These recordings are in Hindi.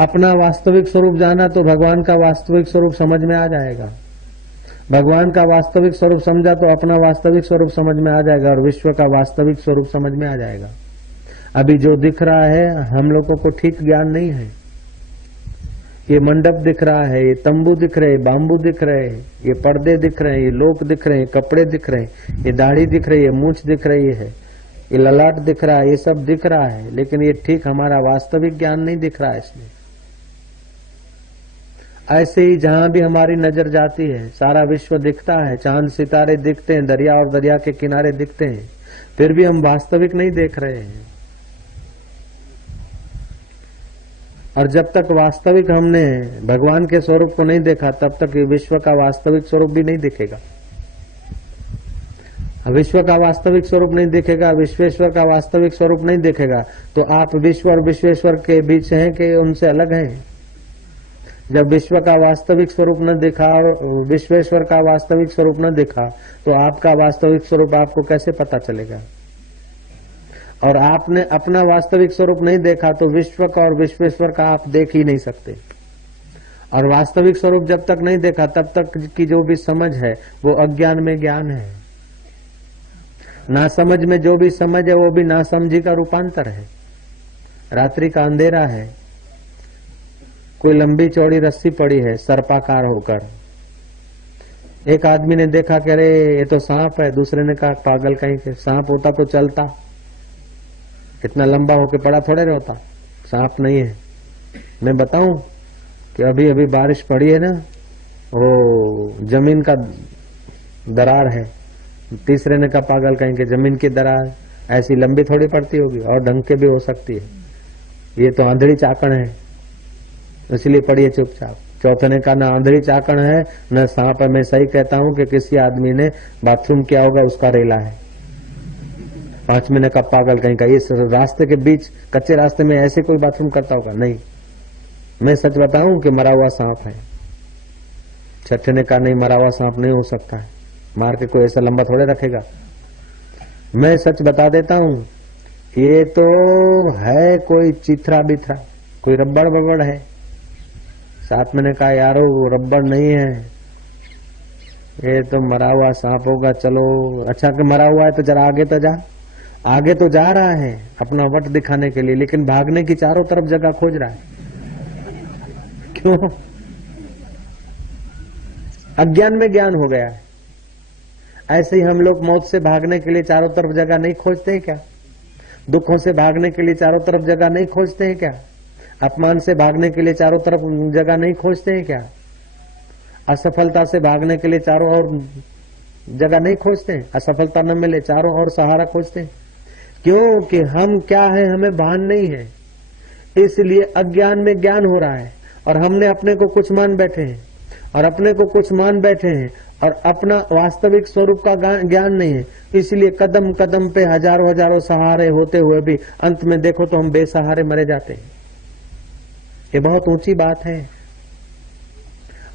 अपना वास्तविक स्वरूप जाना तो भगवान का वास्तविक स्वरूप समझ में आ जाएगा। भगवान का वास्तविक स्वरूप समझा तो अपना वास्तविक स्वरूप समझ में आ जाएगा और विश्व का वास्तविक स्वरूप समझ में आ जाएगा। अभी जो दिख रहा है हम लोगों को ठीक ज्ञान नहीं है। ये मंडप दिख रहा है, ये तंबू दिख रहे, बाम्बू दिख रहे, ये पर्दे दिख रहे, ये लोग दिख रहे, कपड़े दिख रहे, ये दाढ़ी दिख रही है, मूंछ दिख रही है, ये ललाट दिख रहा है, ये सब दिख रहा है, लेकिन ये ठीक हमारा वास्तविक ज्ञान नहीं दिख रहा है इसमें। ऐसे ही जहां भी हमारी नजर जाती है सारा विश्व दिखता है, चांद सितारे दिखते हैं, दरिया और दरिया के किनारे दिखते हैं, फिर भी हम वास्तविक नहीं देख रहे हैं। और जब तक वास्तविक हमने भगवान के स्वरूप को नहीं देखा तब तक विश्व का वास्तविक स्वरूप भी नहीं दिखेगा। विश्व का वास्तविक स्वरूप नहीं दिखेगा, विश्वेश्वर का वास्तविक स्वरूप नहीं दिखेगा, तो आप विश्व और विश्वेश्वर के बीच हैं कि उनसे अलग हैं? जब विश्व का वास्तविक स्वरूप न दिखा और विश्वेश्वर का वास्तविक स्वरूप न दिखा तो आपका वास्तविक स्वरूप आपको कैसे पता चलेगा? और आपने अपना वास्तविक स्वरूप नहीं देखा तो विश्व का और विश्वेश्वर का आप देख ही नहीं सकते। और वास्तविक स्वरूप जब तक नहीं देखा तब तक की जो भी समझ है वो अज्ञान में ज्ञान है। नासमझ में जो भी समझ है वो भी नासमझी का रूपांतर है। रात्रि का अंधेरा है, कोई लंबी चौड़ी रस्सी पड़ी है सर्पाकार होकर, एक आदमी ने देखा कि अरे ये तो सांप है, दूसरे ने कहा पागल कहीं के, सांप होता तो चलता, इतना लंबा होके पड़ा थोड़े रहता, सांप नहीं है। मैं बताऊं कि अभी अभी बारिश पड़ी है ना, वो जमीन का दरार है। तीसरे ने कहा पागल कहीं के, जमीन की दरार ऐसी लंबी थोड़ी पड़ती होगी, और ढंग के भी हो सकती है, ये तो आंधड़ी चाकण है इसलिए पड़ी है चुपचाप। चौथे ने कहा ना आंधड़ी चाकण है न सांप है, मैं सही कहता हूं कि किसी आदमी ने बाथरूम किया होगा उसका रेला है। पांचवें ने कहा पागल कहीं का, इस रास्ते के बीच कच्चे रास्ते में ऐसे कोई बाथरूम करता होगा? नहीं, मैं सच बताऊं कि मरा हुआ सांप है। छठे ने कहा नहीं, मरा हुआ सांप नहीं हो सकता है, मार के कोई ऐसा लंबा थोड़े रखेगा। मैं सच बता देता हूं, ये तो है कोई चिथरा बिथरा, कोई रबड़ बबड़ है। साथ में ने कहा यारो रबड़ नहीं है, ये तो मरा हुआ सांप होगा। चलो अच्छा कि मरा हुआ है तो जरा आगे तो जा। आगे तो जा रहा है अपना वट दिखाने के लिए, लेकिन भागने की चारों तरफ जगह खोज रहा है। क्यों? अज्ञान में ज्ञान हो गया है। ऐसे ही हम लोग मौत से भागने के लिए चारों तरफ जगह नहीं खोजते हैं क्या? दुखों से भागने के लिए चारों तरफ जगह नहीं खोजते हैं क्या? अपमान से भागने के लिए चारों तरफ जगह नहीं खोजते हैं क्या? असफलता से भागने के लिए चारों ओर जगह नहीं खोजते हैं? असफलता न मिले चारों ओर सहारा खोजते हैं। क्योंकि हम क्या है हमें भान नहीं है, इसलिए अज्ञान में ज्ञान हो रहा है और हमने अपने को कुछ मान बैठे हैं और अपने को कुछ मान बैठे हैं और अपना वास्तविक स्वरूप का ज्ञान नहीं है। इसलिए कदम कदम पे हजारों हजारों सहारे होते हुए भी अंत में देखो तो हम बेसहारे मरे जाते हैं। ये बहुत ऊंची बात है।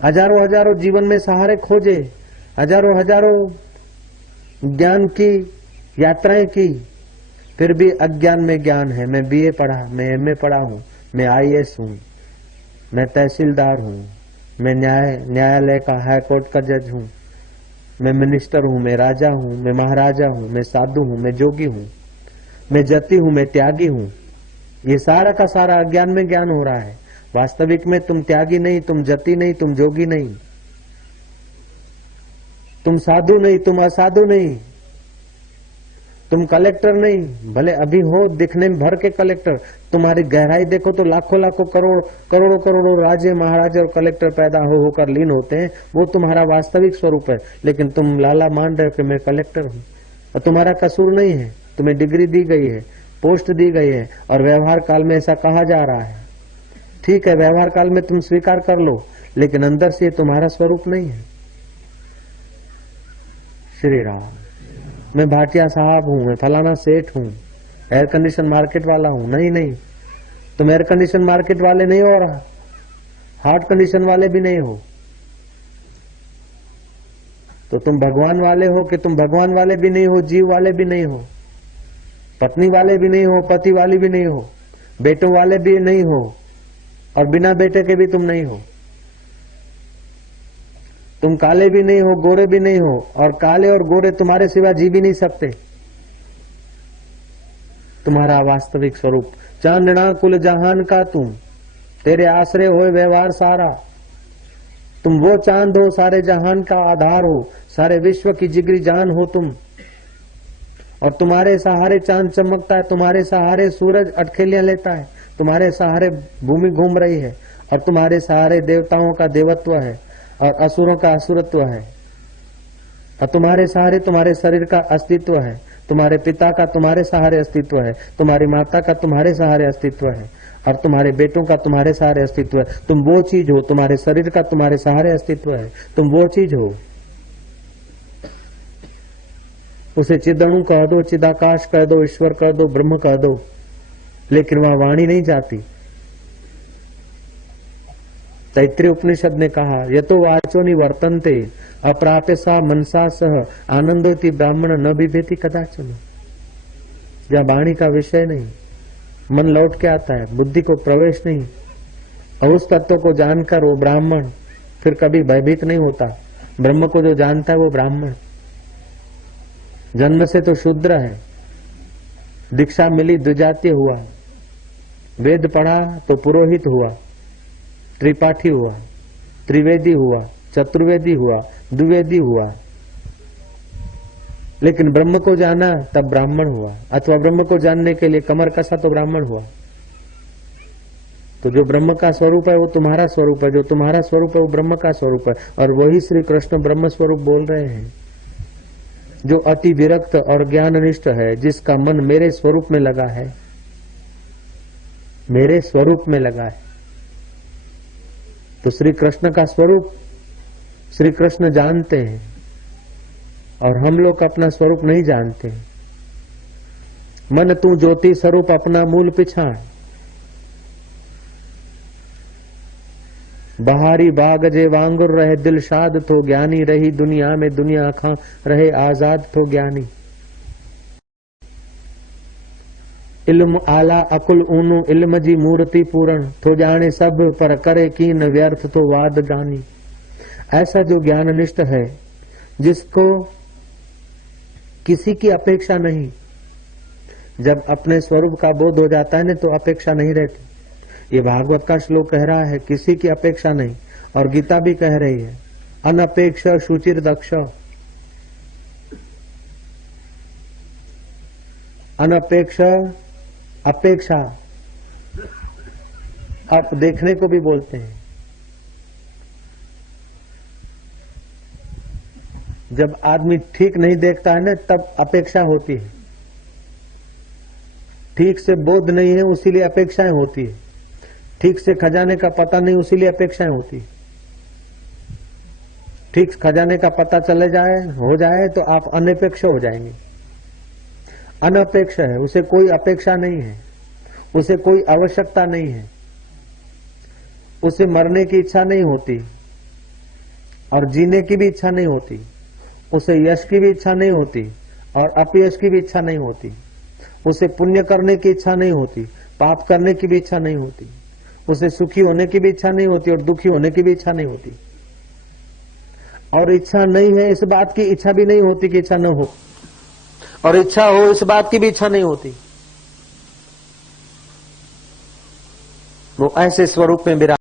हजारों हजारों जीवन में सहारे खोजे, हजारों हजारों ज्ञान की यात्राएं की, फिर भी अज्ञान में ज्ञान है। मैं बीए पढ़ा, मैं एमए पढ़ा हूं, मैं आईएएस हूं, मैं तहसीलदार हूं, मैं न्यायालय का हाई कोर्ट का जज हूं, मैं मिनिस्टर हूं, मैं राजा हूं, मैं महाराजा हूं, मैं साधु हूं, मैं जोगी हूं, मैं जति हूं, मैं त्यागी हूं। ये सारा का सारा अज्ञान में ज्ञान हो रहा है। वास्तविक में तुम त्यागी नहीं, तुम जति नहीं, तुम जोगी नहीं, तुम साधु नहीं, तुम असाधु नहीं, तुम कलेक्टर नहीं, भले अभी हो दिखने में भर के कलेक्टर, तुम्हारी गहराई देखो तो लाखों लाखों करोड़ों करोड़ों राजे महाराजे और कलेक्टर पैदा होकर लीन होते हैं। वो तुम्हारा वास्तविक स्वरूप है, लेकिन तुम लाला मान रहे हो कि मैं कलेक्टर हूं, और तुम्हारा कसूर नहीं है। तुम्हें डिग्री दी गई है, पोस्ट दी गई है, और व्यवहार काल में ऐसा कहा जा रहा है। ठीक है, व्यवहार काल में तुम स्वीकार कर लो, लेकिन अंदर से तुम्हारा स्वरूप नहीं है। श्री राम। मैं भाटिया साहब हूं, मैं फलाना सेठ हूं, एयर कंडीशन मार्केट वाला हूं। नहीं नहीं, तुम एयर कंडीशन मार्केट वाले नहीं हो, रहा हार्ट कंडीशन वाले भी नहीं हो। तो तुम भगवान वाले हो कि तुम भगवान वाले भी नहीं हो, जीव वाले भी नहीं हो, पत्नी वाले भी नहीं हो, पति वाली भी नहीं हो, बेटों वाले भी नहीं हो, और बिना बेटे के भी तुम नहीं हो। तुम काले भी नहीं हो, गोरे भी नहीं हो, और काले और गोरे तुम्हारे सिवा जी भी नहीं सकते। तुम्हारा वास्तविक स्वरूप चांदना कुल जहान का तुम, तेरे आश्रय हो व्यवहार सारा। तुम वो चांद हो, सारे जहान का आधार हो, सारे विश्व की जिगरी जान हो तुम। और तुम्हारे सहारे चांद चमकता है, तुम्हारे सहारे सूरज अटखेलियां लेता है, तुम्हारे सहारे भूमि घूम रही है, और तुम्हारे सहारे देवताओं का देवत्व है और असुरों का असुरत्व है। और तुम्हारे सहारे तुम्हारे शरीर का अस्तित्व है, तुम्हारे पिता का तुम्हारे सहारे अस्तित्व है, तुम्हारी माता का तुम्हारे सहारे अस्तित्व है, और तुम्हारे बेटों का तुम्हारे सहारे अस्तित्व है। तुम वो चीज हो, तुम्हारे शरीर का तुम्हारे सहारे अस्तित्व है, तुम वो चीज हो। उसे चिदणु कह दो, चिदाकाश कह दो, ईश्वर कह दो, ब्रह्म कह दो, लेकिन वहां वाणी नहीं जाती। तैत्रीय उपनिषद ने कहा, यतो वाचो निवर्तन्ते अप्राप्य सा मनसा सह आनंदोति ब्राह्मण न बिभेति कदाचन। जहाँ वाणी का विषय नहीं, मन लौट के आता है, बुद्धि को प्रवेश नहीं, और उस तत्व को जानकर वो ब्राह्मण फिर कभी भयभीत नहीं होता। ब्रह्म को जो जानता है वो ब्राह्मण। जन्म से तो शूद्र है, दीक्षा मिली द्विजातीय हुआ, वेद पढ़ा तो पुरोहित हुआ, त्रिपाठी हुआ, त्रिवेदी हुआ, चतुर्वेदी हुआ, द्विवेदी हुआ, लेकिन ब्रह्म को जाना तब ब्राह्मण हुआ। अथवा ब्रह्म को जानने के लिए कमर कसा तो ब्राह्मण हुआ। तो जो ब्रह्म का स्वरूप है वो तुम्हारा स्वरूप है, जो तुम्हारा स्वरूप है वो ब्रह्म का स्वरूप है, और वही श्री कृष्ण ब्रह्म स्वरूप बोल रहे हैं। जो अति विरक्त और ज्ञाननिष्ठ है, जिसका मन मेरे स्वरूप में लगा है, मेरे स्वरूप में लगा है, तो श्री कृष्ण का स्वरूप श्री कृष्ण जानते हैं, और हम लोग अपना स्वरूप नहीं जानते। मन तू ज्योति स्वरूप अपना मूल पिछाड़, बहारी बाग जे वांगुर रहे दिल शाद तो ज्ञानी, रही दुनिया में दुनिया आखा रहे आजाद तो ज्ञानी। इल्म आला अकुल ऊनु इल्म जी मूर्ति पूर्ण, तो जाने सब पर करे कीन व्यर्थ तो वाद गानी। ऐसा जो ज्ञाननिष्ठ है, जिसको किसी की अपेक्षा नहीं, जब अपने स्वरूप का बोध हो जाता है ना तो अपेक्षा नहीं रहती। ये भागवत का श्लोक कह रहा है, किसी की अपेक्षा नहीं, और गीता भी कह रही है, अनपेक्ष शुचिर दक्ष। अनपेक्ष अपेक्षा आप देखने को भी बोलते हैं। जब आदमी ठीक नहीं देखता है ना तब अपेक्षा होती है, ठीक से बोध नहीं है उसीलिए अपेक्षाएं होती है, ठीक से खजाने का पता नहीं उसीलिए अपेक्षाएं होती है। ठीक खजाने का पता चले जाए हो जाए तो आप अनपेक्ष हो जाएंगे। अनपेक्ष है, उसे कोई अपेक्षा नहीं है, उसे कोई आवश्यकता नहीं है, उसे मरने की इच्छा नहीं होती और जीने की भी इच्छा नहीं होती, उसे यश की भी इच्छा नहीं होती और अपयश की भी इच्छा नहीं होती, उसे पुण्य करने की इच्छा नहीं होती, पाप करने की भी इच्छा नहीं होती, उसे सुखी होने की भी इच्छा नहीं होती और दुखी होने की भी इच्छा नहीं होती। और इच्छा नहीं है इस बात की इच्छा भी नहीं होती कि इच्छा न हो, और इच्छा हो इस बात की भी इच्छा नहीं होती। वो ऐसे स्वरूप में विराज